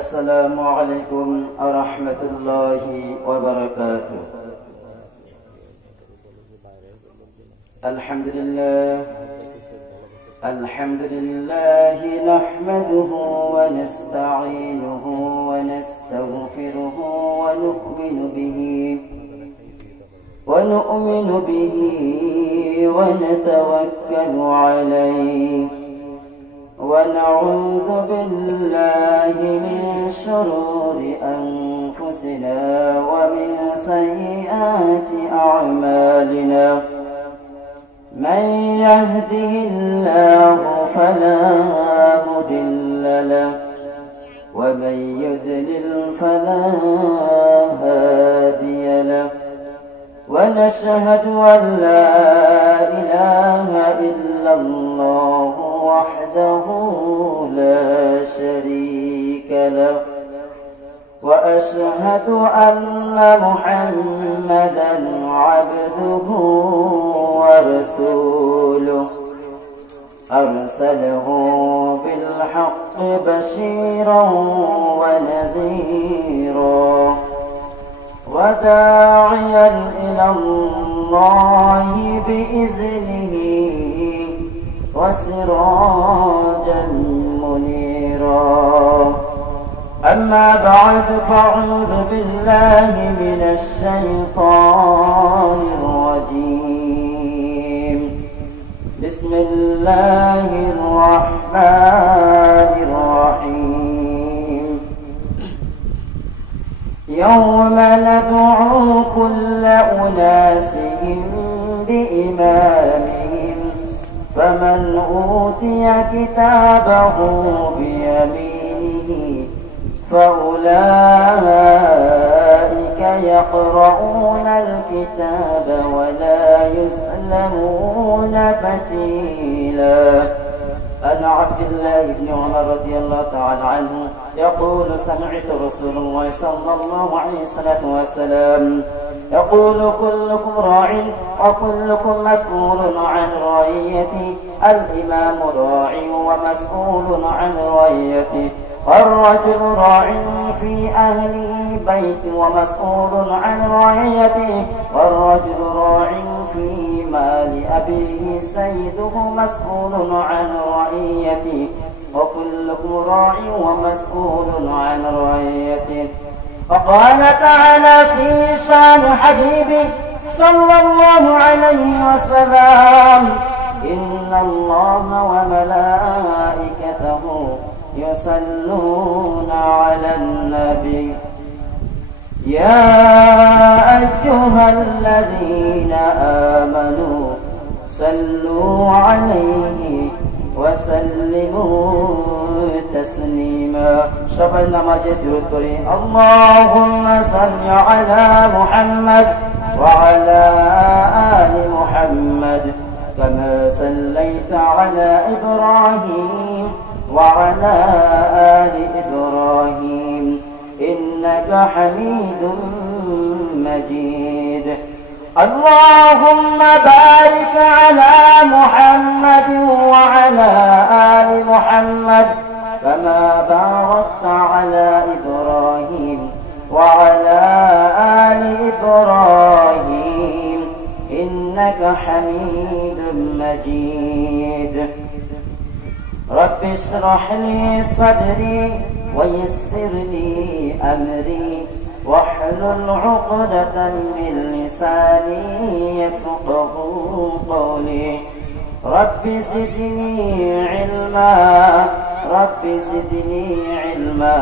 السلام عليكم ورحمة الله وبركاته. الحمد لله نحمده ونستعينه ونستغفره ونؤمن به ونتوكل عليه ونعوذ بالله من شرور أنفسنا ومن سيئات أعمالنا. من يهده الله فلا مضل له ومن يضلل فلا هادي له. ونشهد أن لا إله إلا الله وحده لا شريك له. وأشهد أن محمدا عبده ورسوله أرسله بالحق بشيرا ونذيرا وداعيا إلى الله بإذنه وسراجا منيرا. أما بعد فأعوذ بالله من الشيطان الرجيم. بسم الله الرحمن الرحيم. يوم ندعو كل أناس بإمامهم فمن أوتي كتابه بيمينه فأولئك يقرؤون الكتاب ولا يظلمون فتيلا. عن عبد الله بن عمر رضي الله تعالى عنه يقول سمعت رسول الله صلى الله عليه وسلم يقول كلكم راع وكلكم مسؤول عن رعيته. الإمام راع ومسؤول عن رعيته. الرجل راع في أهله بيت ومسؤول عن رعيته. والرجل راع في مال أبيه سيده مسؤول عن رعيته. وكلكم راع ومسؤول عن رعيته. وقال تعالى في شان حبيبه صلى الله عليه وسلم إن الله وملائكته يصلون على النبي يا أيها الذين آمنوا صلوا عليه وسلموا تسليما. সবাই নামাজে দুরূদ পড়ি। اللهم صل على محمد وعلى آل محمد كما صليت على إبراهيم وعلى آل إبراهيم إنك حميد مجيد. اللهم بارك على محمد وعلى آل محمد كما باركت على إبراهيم وعلى آل إبراهيم إنك حميد مجيد. رب اشرح لي صدري ويسر لي أمري واحلل عقدة من لساني يفقه قولي. رب زدني علما رب زدني علما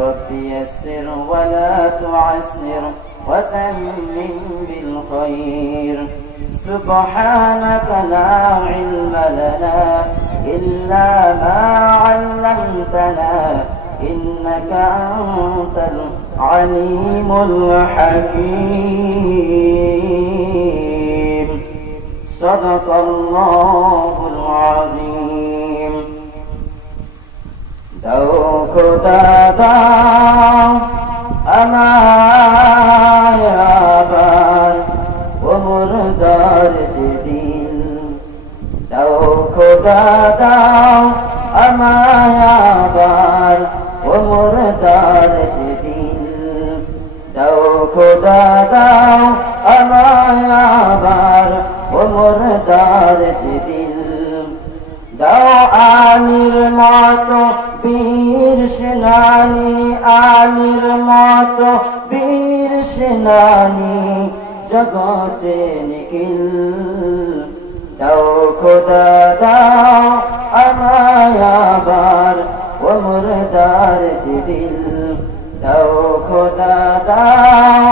رب يسر ولا تعسر وتمم بالخير. سبحانك لا علم لنا إلا ما علمتنا إنك أنت العليم الحكيم. صدق الله العظيم. দাও খোদা দাও আমায় আবার ও মুর্দার যেদিন। দাও খোদা দাও আমায় আবার ও মুর্দার দাও আমায় আবার ও মুর্দার দিল দাও আলীর মতো বীর সেনানী আলীর মতো বীর সেনানী জগতে নিখিল দাও খোদা দাও আমায় আবার ও মুর্দার দিল দাও খোদা দাও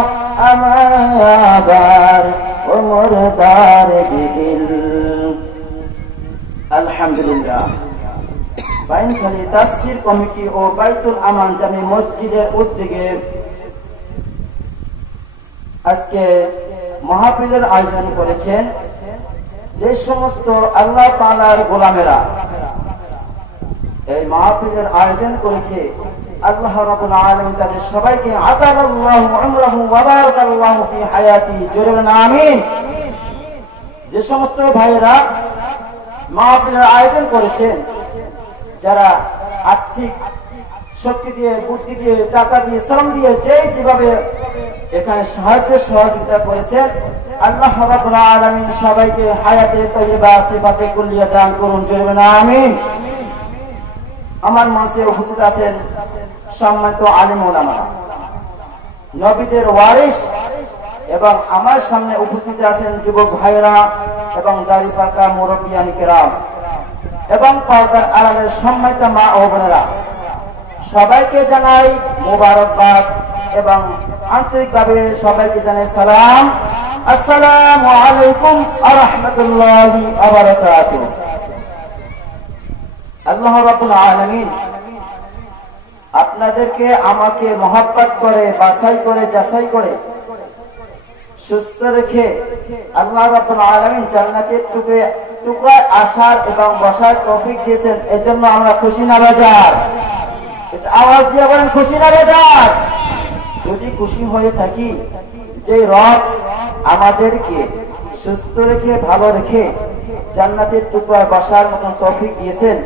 আমায় আবার ও মুর্দার দিল। আলহামদুলিল্লাহ। বাইনখালী তাফসীর কমিটি ও বাইতুল আমান জামে মসজিদের উদ্যোগে আজকে মাহফিলের আয়োজন করেছেন। যে সমস্ত আল্লাহ তাআলার গোলামেরা এই মাহফিলের আয়োজন করেছে, আল্লাহ রাব্বুল আলামিন তাদের সবাইকে আতালাল্লাহু উমরাহু ওয়া বারাকাল্লাহু ফি হায়াতি, জোরে বলেন আমিন। যে সমস্ত ভাইরা মাহফিলের আয়োজন করেছেন, যারা আর্থিক শক্তি দিয়ে, বুদ্ধি দিয়ে, টাকা দিয়ে, শ্রম দিয়ে যেভাবে এখানে সাহায্য সহযোগিতা করেছেন, আল্লাহ রাব্বুল আলামিন সবাইকে হায়াতে তয়্যিবা সিফাতে কুল্লিয়া দান করুন, জোরে বলেন আমিন। আমার মঞ্চে উপস্থিত আছেন সম্মানিত আলেম ওলামা, নবীদের ওয়ারিস, এবং আমার সামনে উপস্থিত আছেন যুবক ভাইরা এবং দাড়ি পাকা মুরব্বিয়ান কেরাম এবং পর্দার আড়ালের সম্মানিত মা ও বোনেরা, সবাইকে জানাই মোবারকবাদ এবং আন্তরিকভাবে সবাইকে জানাই সালাম। আসসালামু আলাইকুম ওয়া রাহমাতুল্লাহি ওয়া বারাকাতুহু। আল্লাহ রাব্বুল আলামিন আপনাদেরকে আমাকে মহব্বত করে, বাছাই করে, যাচাই করে সুস্থ রেখে আল্লাহ রাব্বুল আলামিন জান্নাতের টুকরায় আসার এবং বসার তৌফিক দিয়েছেন। এজন্য আমরা খুশি না বেজার? এটা আওয়াজ দিয়ে বলেন, খুশি না বেজার? যদি খুশি হয়ে থাকি, যে রব আমাদেরকে সুস্থ রেখে, ভালো রেখে জান্নাতের টুকরায় বসার মতন তৌফিক দিয়েছেন,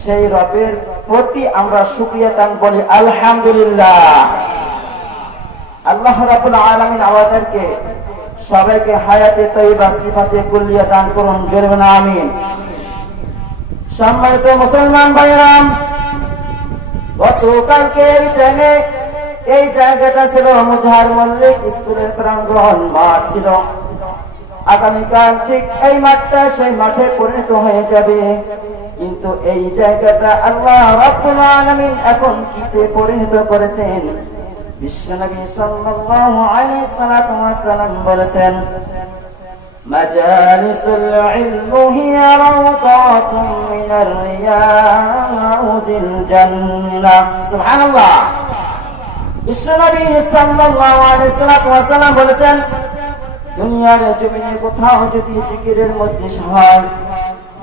সেই রবের প্রতি আমরা শুকরিয়া দান বলি আলহামদুলিল্লাহ। আল্লাহ রাব্বুল আলামিন আমাদেরকে সবাইকে হায়াতে তয়্যিবা সিফাতে কুল্লিয়া দান করুন, জোরে বলেন আমিন। সম্মানিত মুসলমান ভাইরা, গতকালকে এই টাইমে এই জায়গাটা ছিল মুজাহার মল্লিক স্কুলের প্রাঙ্গণ মাঠ ছিল। আগামীকাল ঠিক এই মাঠটা সেই মাঠে পরিণত হয়ে যাবে, কিন্তু এই জায়গাটা আল্লাহ রাব্বুল আলামিন এখন কিতে পরিণত করেছেন? বিশ্বনবী সাল্লাল্লাহু আলাইহি ওয়াসাল্লাম বলেছেন, মাজালিসুল ইলমি হিয়া রাওদাতুম মিনার রিয়াদিল জান্নাহ। সুবহানাল্লাহ। বিশ্বনবী সাল্লাল্লাহু আলাইহি ওয়াসাল্লাম বলেছেন, দুনিয়ার জমিনে কোথাও যদি জিকিরের মজলিস হয়,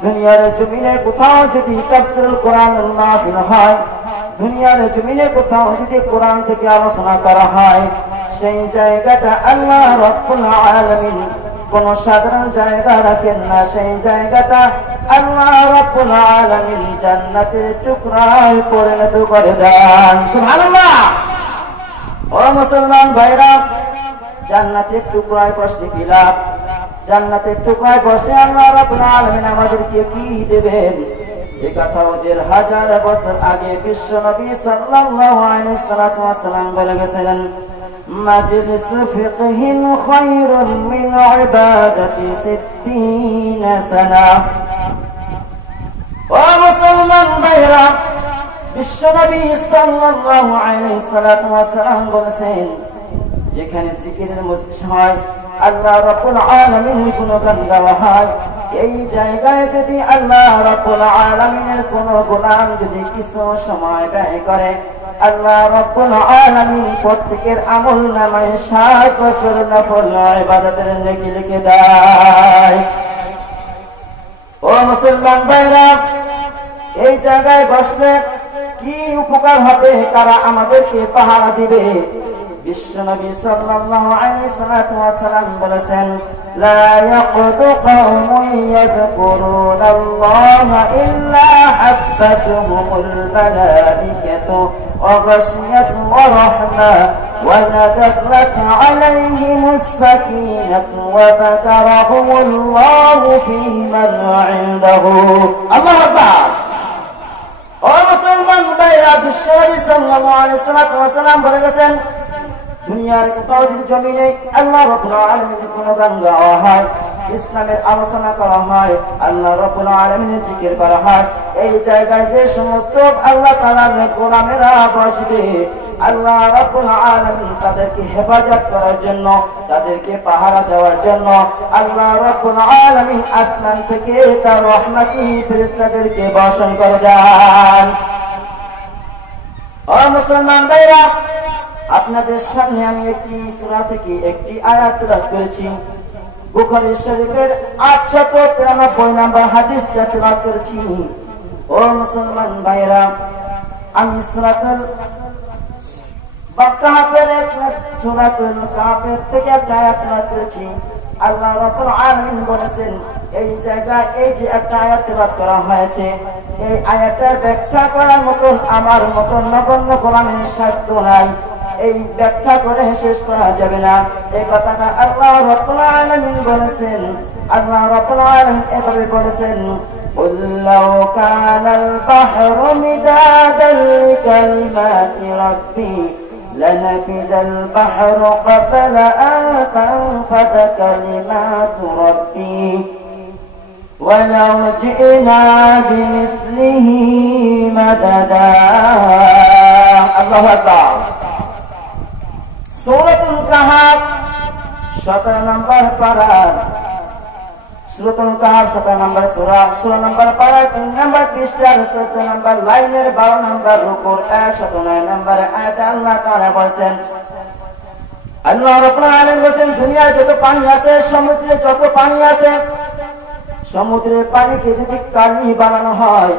দুনিয়ার জমিনে কোথাও যদি তাফসীরুল কোরআনুল মাহফিল হয়, দুনিয়ার জমিনে কোথাও যদি কোরআন থেকে আলোচনা করা হয়, সেই জায়গাটা আল্লাহ রাব্বুল আলামিন কোন সাধারণ জায়গা রাখেন না, সেই জায়গাটা আল্লাহ রাব্বুল আলামিন জান্নাতের টুকরায় পরিণত করে দেন। সুবহানাল্লাহ। ও মুসলমান ভাইরা, জান্নাতের টুকরায় বসলে কি লাভ? জান্নাতের টুকরায় বসে আল্লাহ রাব্বুল আলামিন আমাদেরকে কি দেবেন? এই কথা ওদের হাজার বছর আগে বিশ্ব নবী সাল্লাল্লাহু আলাইহি ওয়াসাল্লাম বলে গেছেন, মাজলিসু ফিকহিন খায়রুন মিন ইবাদাতি 60 সানা। ও মুসলমান ভাইরা, বিশ্ব নবী সাল্লাল্লাহু আলাইহি ওয়াসাল্লাম বলেছেন, যেখানে জিকিরের মজলিস হয়, আল্লাহ রাব্বুল আলামিনের গুণগান গাওয়া হয়, এই জায়গায় যদি আল্লাহ রাব্বুল আলামিনের কোন গোলাম যদি কিছু সময় ব্যয় করে, আল্লাহ রাব্বুল আলামিন প্রত্যেকের আমল নামায় 60 বছর নফল ইবাদতের নেকি লিখে দেয়। ও মুসলমান ভাইরা, এই জায়গায় বসলে কি উপকার হবে? কারা আমাদেরকে পাহারা দিবে? বিশ্বনবী সাল্লাল্লাহু আলাইহি ওয়াসাল্লাম বলেছেন, লা ইয়াকুদু কওমুন ইয়াযকুরুনাল্লাহা ইল্লা হাফাতুহুমুল মালাইকাতু ওয়া গাশিয়াতুহুর রাহমা ونزلت عليهم السكينة وذكرهم الله في من عنده الله أكبر মুসলমান ভাইরা বিশ্বনবী সাল্লাল্লাহু আলাইহি ওয়াসাল্লাম বলে গেছেন দুনিয়ার কোথাও যদি জমিনে আল্লাহ রাব্বুল আলামিনের গুণগান গাওয়া হয় ইসলামের আলোচনা করা হয় আল্লাহ রাব্বুল আলামিনের জিকির করা হয় এই জায়গায় যে সমস্ত আল্লাহ তাআলার গোলামেরা বসবে আল্লাহ রাব্বুল আলামিন তাদেরকে হেফাজত করার জন্য তাদেরকে পাহারা দেওয়ার জন্য আল্লাহ রাব্বুল আলামিন আসমান থেকে তার রহমতি ফেরেশতাদেরকে বর্ষণ করে দেন ও মুসলমান ভাইরা আপনাদের সামনে আমি একটি সূরা থেকে একটি আয়াত তেলাওয়াত করেছি বুখারী শরীফের 893 নম্বর হাদিসটা তেলাওয়াত করেছি ও মুসলমান ভাইরা আমি সূরাতুল বাকারার সূরাতুল কাফের থেকে একটা আয়াত তেলাওয়াত করেছি আল্লাহ রাব্বুল আলামিন বলেছেন এই জায়গায় এই যে একটা আয়াত তেলাওয়াত করা হয়েছে এই আয়াতের ব্যাখ্যা করার মতো আমার মতো নগণ্য কোরআনের শব্দ নাই এই ব্যাখ্যা করে শেষ করা যাবে না এই কথাটা আল্লাহ রাব্বুল আলামিন বলেছেন আল্লাহ রাব্বুল আলামিন এভাবে বলেছেন قل لو كان البحر مدادا لكلمات ربي لنفد البحر قبل أن تنفد كلمات ربي ولو جئنا بمثله مددا الله أكبر সূরাতুল কাহফ 17 নম্বর পারা সূরাতুল কাহফ 17 নম্বর সূরা 16 নম্বর পারা 3 নম্বর পৃষ্ঠা 17 নম্বর লাইনের 12 নম্বর রুকুর 109 নম্বর আয়াতে আল্লাহ তাআলা বলেন আল্লাহ রাব্বুল আলামিন বলেন দুনিয়ায় যত পানি আছে সমুদ্রে যত পানি আছে সমুদ্রের পানিকে যদি কালি বানানো হয়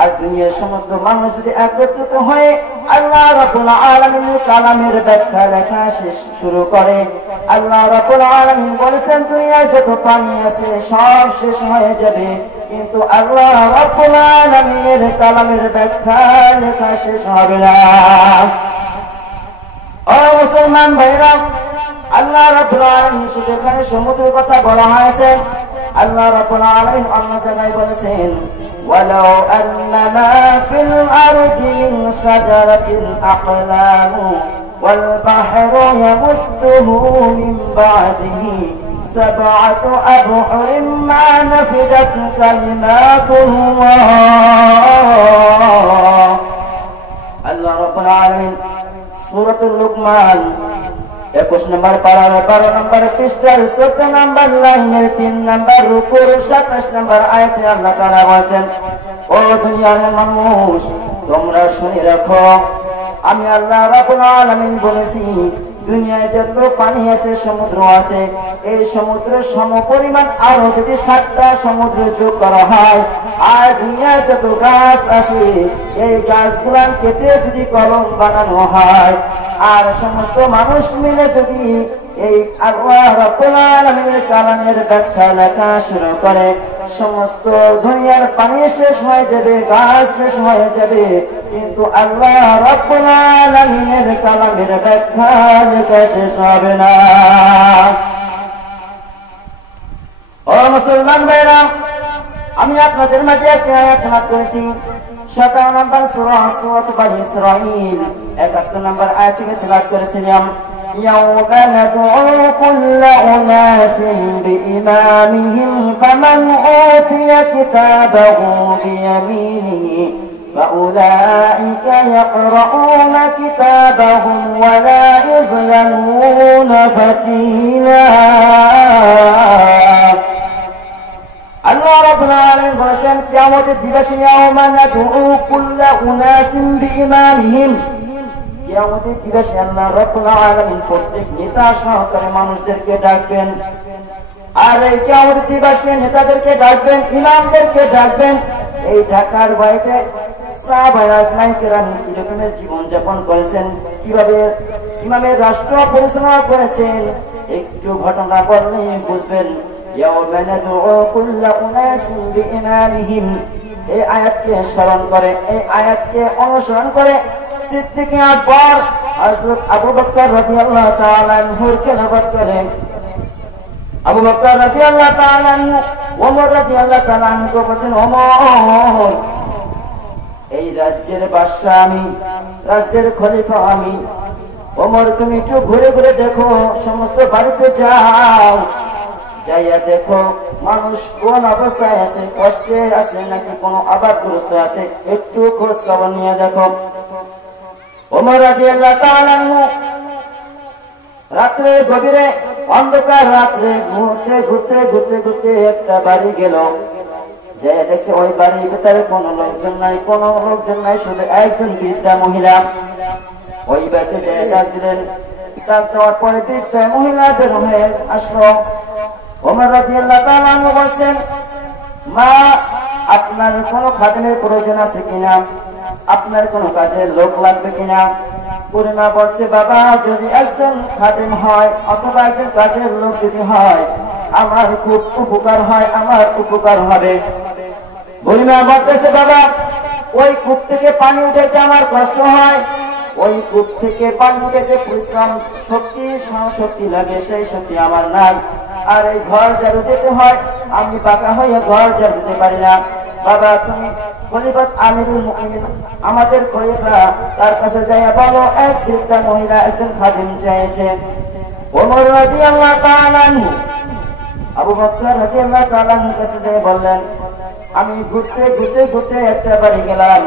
আর দুনিয়ার সমস্ত মানুষ যদি একত্রিত হয়ে আল্লাহ রাব্বুল আলামিনের কালামের ব্যাখ্যা লেখা শুরু করে আল্লাহ রাব্বুল আলামিন বলেছেন দুনিয়ায় যত পানি আছে সব শেষ হয়ে যাবে কিন্তু আল্লাহ রাব্বুল আলামিনের কালামের ব্যাখ্যা লেখা শেষ হবে না ও মুসলমান ভাইরা আল্লাহ রাব্বুল আলামিন শুধু এখানে সমুদ্রের কথা বলা হয়েছে আল্লাহ রাব্বুল আলামিন অন্য জায়গায় বলেছেন ولو أن ما في الأرض من شجرة أقلام والبحر يمده من بعده 7 أبحر ما نفدت كلمات الله الله رب العالمين سورة اللقمان 21 নম্বর পারার 12 নম্বর পৃষ্ঠার 17 নম্বর লাইনের 3 নম্বর রুকুর 27 নম্বর আয়াতে আল্লাহ তাআলা বলেন ও দুনিয়ার মানুষ তোমরা শুনে রাখো আমি আল্লাহ রাব্বুল আলামিন বলেছি দুনিয়ায় যত পানি আছে সমুদ্র আছে এই সমুদ্রের সমপরিমাণ আরো যদি 7টা সমুদ্র যোগ করা হয় আর দুনিয়ায় যত গাছ আছে এই গাছগুলো কেটে যদি কলম বানানো হয় আর সমস্ত মানুষ মিলে যদি এই আল্লাহ রাব্বুল আলামিনের কালামের ব্যাখ্যা লেখা শুরু করে সমস্ত দুনিয়ার পানি শেষ হয়ে যাবে গাছ শেষ হয়ে যাবে কিন্তু আল্লাহ রাব্বুল আলামিনের কালামের ব্যাখ্যা লেখা শেষ হবে না ও মুসলমান ভাইরা আমি আপনাদের মাঝে একটা আয়াত তেলাওয়াত করেছি 17 নম্বর সূরা সূরাত বানী ইসরাঈল 71 নম্বর আয়াত থেকে তেলাওয়াত করেছিলাম يوم ندعو كل أناس بإمامهم فمن أوتي كتابه بيمينه فأولئك يقرؤون كتابهم ولا يظلمون فتيلا আল্লাহ রাব্বুল আলামিন বলেন কিয়ামতের দিবসে ইয়াউমা নাদউ কুল্লা উনাসিন বিইমামিহিম কিয়ামতের দিবসে আল্লাহ রাব্বুল আলামিন প্রত্যেক নেতা সহকারে মানুষদেরকে ডাকবেন আর এই কিয়ামতের দিবসে নেতাদেরকে ডাকবেন ইমামদেরকে ডাকবেন এই ঢাকার বাইতে সাহাবায়ে আজমাইন কেরাম কি রকমের জীবন যাপন করেছেন কিভাবে ইমামের রাষ্ট্র পরিচালনা করেছেন একটু ঘটনা বললে বুঝবেন يوم ندعو كل أناس بإمامهم এই আয়াতকে স্মরণ করে এই আয়াতকে অনুসরণ করে সিদ্দিক আকবর হযরত আবু বকর রাদিয়াল্লাহু তাআলা আনহুর খেলাফত করেন। আবু বকর রাদিয়াল্লাহু তাআলা আনহু ওমর রাদিয়াল্লাহু তাআলা আনহুকে বলেন, ওমর, এই রাজ্যের বাদশা আমি, রাজ্যের খলিফা আমি। ওমর, তুমি একটু ঘুরে ঘুরে দেখো, সমস্ত বাড়িতে যাও, যাইয়া দেখো মানুষ কোন অবস্থায় আছে, কষ্টে আছে নাকি কোনো আবাদগ্রস্ত আছে, একটু খোঁজ খবর নিয়ে দেখো। ওমর রাদিয়াল্লাহু তাআলা আনহু রাত্রে গভীরে অন্ধকার রাত্রে ঘুরতে ঘুরতে ঘুরতে ঘুরতে একটা বাড়ি গেল। যে দেখছে ওই বাড়ির ভিতরে কোনো লোকজন নাই, কোনো লোকজন নাই, শুধু একজন বৃদ্ধা মহিলা। ওই বাড়িতে ডাক দিলেন, ডাক দেওয়ার পরে বৃদ্ধা মহিলা বের হয়ে আসলো। ওমর রাদিয়াল্লাহু তাআলা আনহু বলছেন, মা, আপনার কোনো খাদেমের প্রয়োজন আছে কিনা, আপনার কোনো কাজের লোক লাগবে কিনা? বুড়িমা বলছে, বাবা, যদি একজন খাদেম হয় অথবা একজন কাজের লোক যদি হয় আমার খুব উপকার হয়, আমার উপকার হবে। বুড়িমা বলতেছে, বাবা, ওই কূপ থেকে পানি উঠাইতে আমার কষ্ট হয়, ওই কূপ থেকে পানি উঠাইতে পরিশ্রম, শক্তি লাগে, সেই শক্তি আমার নাই। আর এই ঘর ঝাড়ু দিতে হয়, আমি বাঁকা হয়ে ঘর ঝাড়ু দিতে পারি না। বাবা, তুমি খলিফাত আমিরুল মুমিনিন, আমাদের খলিফা, তার কাছে যাইয়া বলো এক বৃদ্ধা মহিলা একজন খাদিম চাইছে। ওমর রাদিয়াল্লাহু তাআলা আনহু আবু বকর রাদিয়াল্লাহু তাআলা আনহুর কাছে যেয়ে বললেন, আমি ঘুরতে ঘুরতে ঘুরতে একটা বাড়ি গেলাম,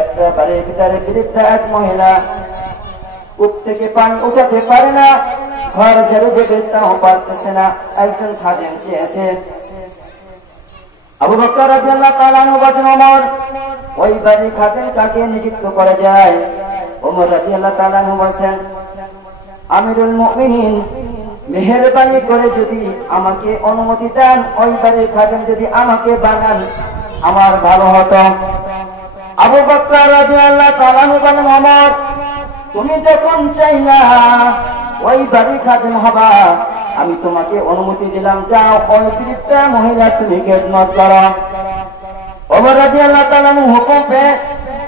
একটা বাড়ির ভিতরে বৃদ্ধা এক মহিলা কূপ থেকে পানি উঠাতে পারে না, ঘর ঝাড়ু দিতে তাও পারতেছে না, একজন খাদিম চেয়েছে। আবু বকর রাদিয়াল্লাহু তাআলা আনহু বলেন, ওমর, ওই বাড়ি খাদেম কাকে নিযুক্ত করা যায়? ওমর রাদিয়াল্লাহু তাআলা আনহু বলেন, আমিরুল মুমিনিন, মেহেরবানি করে যদি আমাকে অনুমতি দেন, ওই বাড়ির খাদেম যদি আমাকে বানান আমার ভালো হতো। আবু বকর রাদিয়াল্লাহু তাআলা আনহু বলেন, ওমর, তুমি যখন চাইলা ওই বাড়ির খাদেম হবা, আমি তোমাকে অনুমতি দিলাম, যাও ওই বৃদ্ধা মহিলা তুমি খেদমত করো। ওমর রাদিয়াল্লাহু তাআলা আনহু হুকুম পেয়ে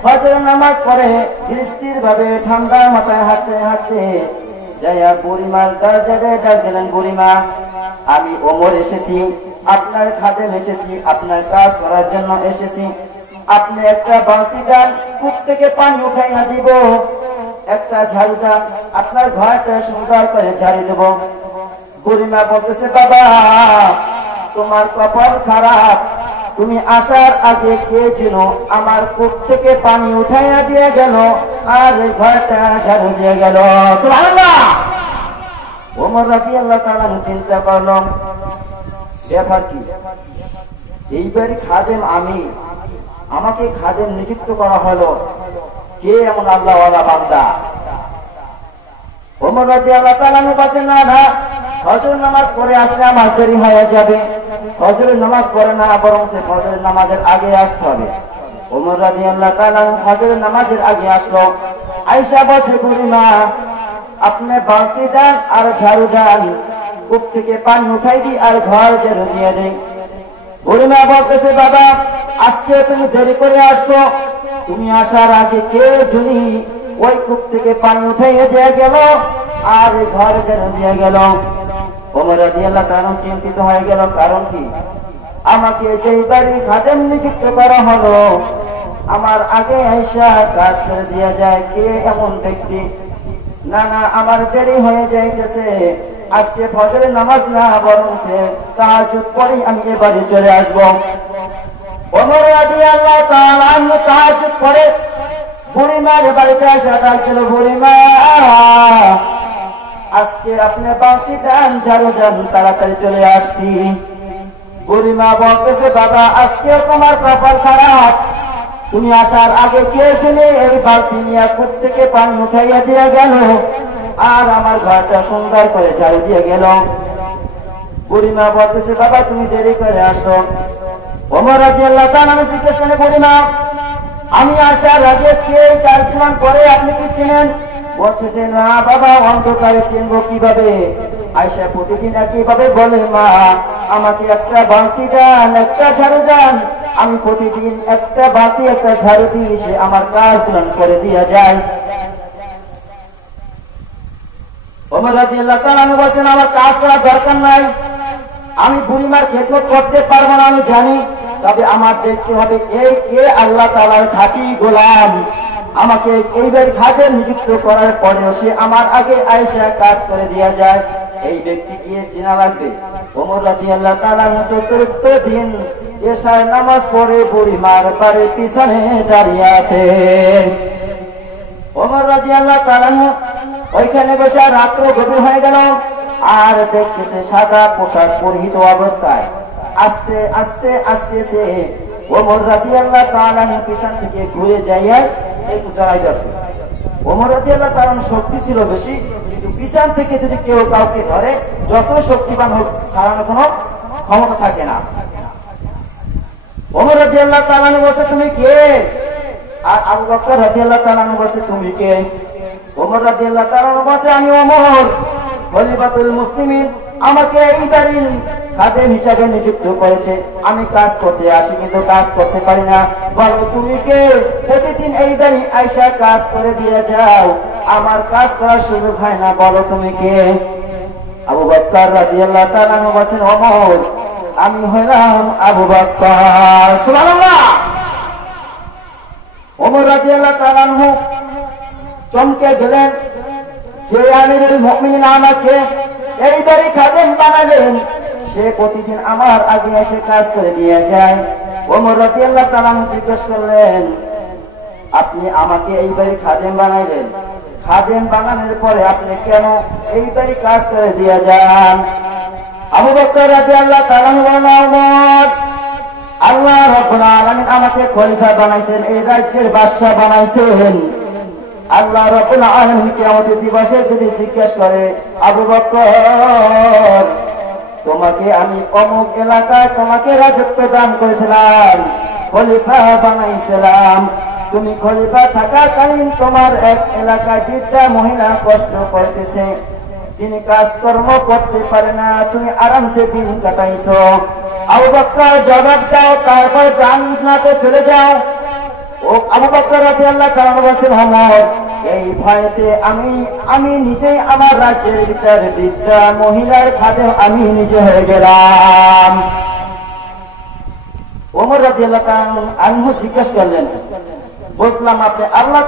ফজর নামাজ পড়ে স্থির ভাবে ঠান্ডা মাথায় হাঁটতে হাঁটতে যাইয়া বুড়িমার দরজায় ডাক দিলেন, বুড়িমা, আমি ওমর এসেছি, আপনার খাদেম এসেছি, আপনার কাজ করার জন্য এসেছি। আপনি একটা বালতি দেন, কূপ থেকে পানি উঠাইয়া দিব, একটা ঝাড়ু দেন, আপনার ঘরটা সুন্দর করে ঝাড়ি দেব। বুড়িমা বলতেছে, বাবা, তোমার কপাল খারাপ, তুমি আসার আগে কে যেন আমার কূপ থেকে পানি উঠাইয়া দিয়ে গেল আর ঘরটা ঝাড়ু দিয়ে গেল। সুবহানাল্লাহ। ওমর রাদিয়াল্লাহু তাআলা চিন্তা করলো, ব্যাপার কি, এইবারই খাদেম আমি, আমাকে খাদেম নিযুক্ত করা হলো, কে এমন আল্লাহওয়ালা বান্দা? ওমর রাদিয়াল্লাহু তাআলা বলেন, না না, ফজর নামাজ পড়ে আসলে আমার দেরি হয়ে যাবে, ফজরের নামাজ পড়ে না, বরং সে ফজরের নামাজের আগে আসতে হবে। ওমর রাদিয়াল্লাহু তাআলা ফজরের নামাজের আগে আসলো। আয়েশা বলছে, বুড়িমা, আপনি বালতি দেন আর ঝাড়ু দেন, কূপ থেকে পানি উঠাই দিই আর ঘর ঝাড়ু দিয়ে দেই। বুড়িমা বলতেছে, বাবা, আজকে তুমি দেরি করে আসছো, তুমি আসার আগে কে জানি ওই কূপ থেকে পানি উঠাইয়া দিয়ে গেল আর ঘর ঝাড়ু দিয়ে গেল। ওমর রাদিয়াল্লাহু তাআলা চিন্তিত হয়ে গেল, কারণ কি, আমাকে যেই বাড়ি খাদেম নিযুক্ত করা হলো আমার আগে আয়েশা কাজ করে দিয়ে যায়, কে এমন ব্যক্তি? না না, আমার দেরি হয়ে যাইতেছে, আজকে ফজরের নামাজ না, বরং সে তাহাজ্জুদ পড়ে আমি এ বাড়ি চলে আসবো। ওমর রাদিয়াল্লাহু তাআলা তাহাজ্জুদ পড়ে বুড়িমার বাড়িতে আসা ডাক দিল, বুড়িমা, আজকে আপনি বালতি দেন, ঝাড়ু দেন, তাড়াতাড়ি চলে আসছি। বুড়িমা বলতেছে, বাবা, আজকেও তোমার কপাল খারাপ, তুমি আসার আগে কে জানে এই বালতি নিয়ে কূপ থেকে পানি উঠাইয়া দিয়ে গেল আর আমার ঘরটা সুন্দর করে ঝাড়ু দিয়ে গেল। বুড়িমা বলতেছে, বাবা, তুমি দেরি করে আসো। ওমর রাদিয়াল্লাহু তাআলা জিজ্ঞেস করে, বুড়িমা, আমি আসার আগে কে কাজ করে আপনি কি চিনেন? বলছে, না বাবা, অন্ধকারে চিনবো কিভাবে? আয়েশা প্রতিদিন একইভাবে বলে, মা, আমাকে একটা বালতি দেন, একটা ঝাড়ু দেন, আমি প্রতিদিন একটা বালতি একটা ঝাড়ু দিয়ে সে আমার কাজ করে দিয়ে যায়। ওমর রাদিয়াল্লাহু তাআলা বলেন আমার কাজ করার দরকার নাই, আমি বুড়িমার খেদমত করতে পারবো না, আমি জানি, তবে আমার দেখতে হবে এই কে আল্লাহ তাআলার খাঁটি গোলাম। আমাকে এইবার খাদে নিযুক্ত করার পরেও সে আমার আগে আয়েশা কাজ করে দেয়া যায়, এই ব্যক্তি গিয়ে চেনা লাগবে। ওমর রাদিয়াল্লাহু তাআলা চতুর্থ দিন এশার নামাজ পড়ে বুড়িমার পারে পিছনে দাঁড়িয়ে আছে। ওমর রাদিয়াল্লাহু তাআলা ওইখানে বসে রাত্র গভীর হয়ে গেল, আর দেখতেছে সাদা পোশাক পরিহিত অবস্থায় আস্তে আস্তে আসতেছে। ওমর রাদিয়াল্লাহু তাআলা পিছন থেকে ঘুরে যাইয়া একটু জড়াই গেছে। ওমর রাদিয়াল্লাহু তাআলা শক্তি ছিল বেশি, কিন্তু পিছন থেকে যদি কেউ কাউকে ধরে যত শক্তিবান হোক ছাড়ানোর কোনো ক্ষমতা থাকে না। ওমর রাদিয়াল্লাহু তাআলা বলছে তুমি কে? আর আবু বকর রাদিয়াল্লাহু তাআলা বলছে তুমি কে? ওমর রাদিয়াল্লাহু তাআলা বলছে আমি ওমর, খলিফাতুল মুসলিমিন আমাকে এই বাড়ির খাদেম হিসাবে নিযুক্ত করেছে, আমি কাজ করতে আসি কিন্তু কাজ করতে পারি না, বলো তুমি কে? প্রতিদিন এই বাড়ি আয়েশা কাজ করে দিয়ে যাও, আমার কাজ করার সুযোগ হয় না, বলো তুমি কে? আবু বকর রাদিয়াল্লাহু তাআলা বলেন ওমর, আমি হলাম আবু বকর। সুবহানাল্লাহ। ওমর রাদিয়াল্লাহু তাআলা চমকে গেলেন যে আমিরুল মুমিনিন আমাকে এইবারই খাদেম বানালেন, সে প্রতিদিন আমার আগে এসে কাজ করে দিয়ে যায়। ওমর রাদিয়াল্লাহু তাআলা জিজ্ঞেস করলেন আপনি আমাকে এইবারই খাদেম বানাইলেন, খাদেম বানানোর পরে আপনি কেন এইবারই কাজ করে দিয়ে যান? আবু বকর রাদিয়াল্লাহু তাআলা বলেন ওমর, আল্লাহ রাব্বুল আলামিন আমাকে খলিফা বানাইছেন, এই রাজ্যের বাদশা বানাইছেন। আল্লাহ রাব্বুল আলামিন কিয়ামতের দিবসে যদি জিজ্ঞেস করে আবু বকর তোমাকে আমি অমুক এলাকায় তোমাকে রাজত্ব দান করেছিলাম, খলিফা বানাইছিলাম, তুমি খলিফা থাকাকালীন তোমার এক এলাকায় বৃদ্ধা মহিলা কষ্ট করতেছে, তিনি কাজকর্ম করতে পারে না, তুমি আরামসে দিন কাটাইছো, আবু বকর জবাব দাও, তারপর জান্নাতে চলে যাও। ও আবু বকর রাদিয়াল্লাহু তাআলা বলেন ওমর, এই ভয়তে আমি নিজেই আমার রাজ্যের ভিতরে বৃদ্ধা মহিলার খাদেম আমি নিজে হয়ে গেলাম। ওমর রাদিয়াল্লাহু তাআলা আনহু জিজ্ঞেস করলেন বুঝলাম আপনি আল্লাহ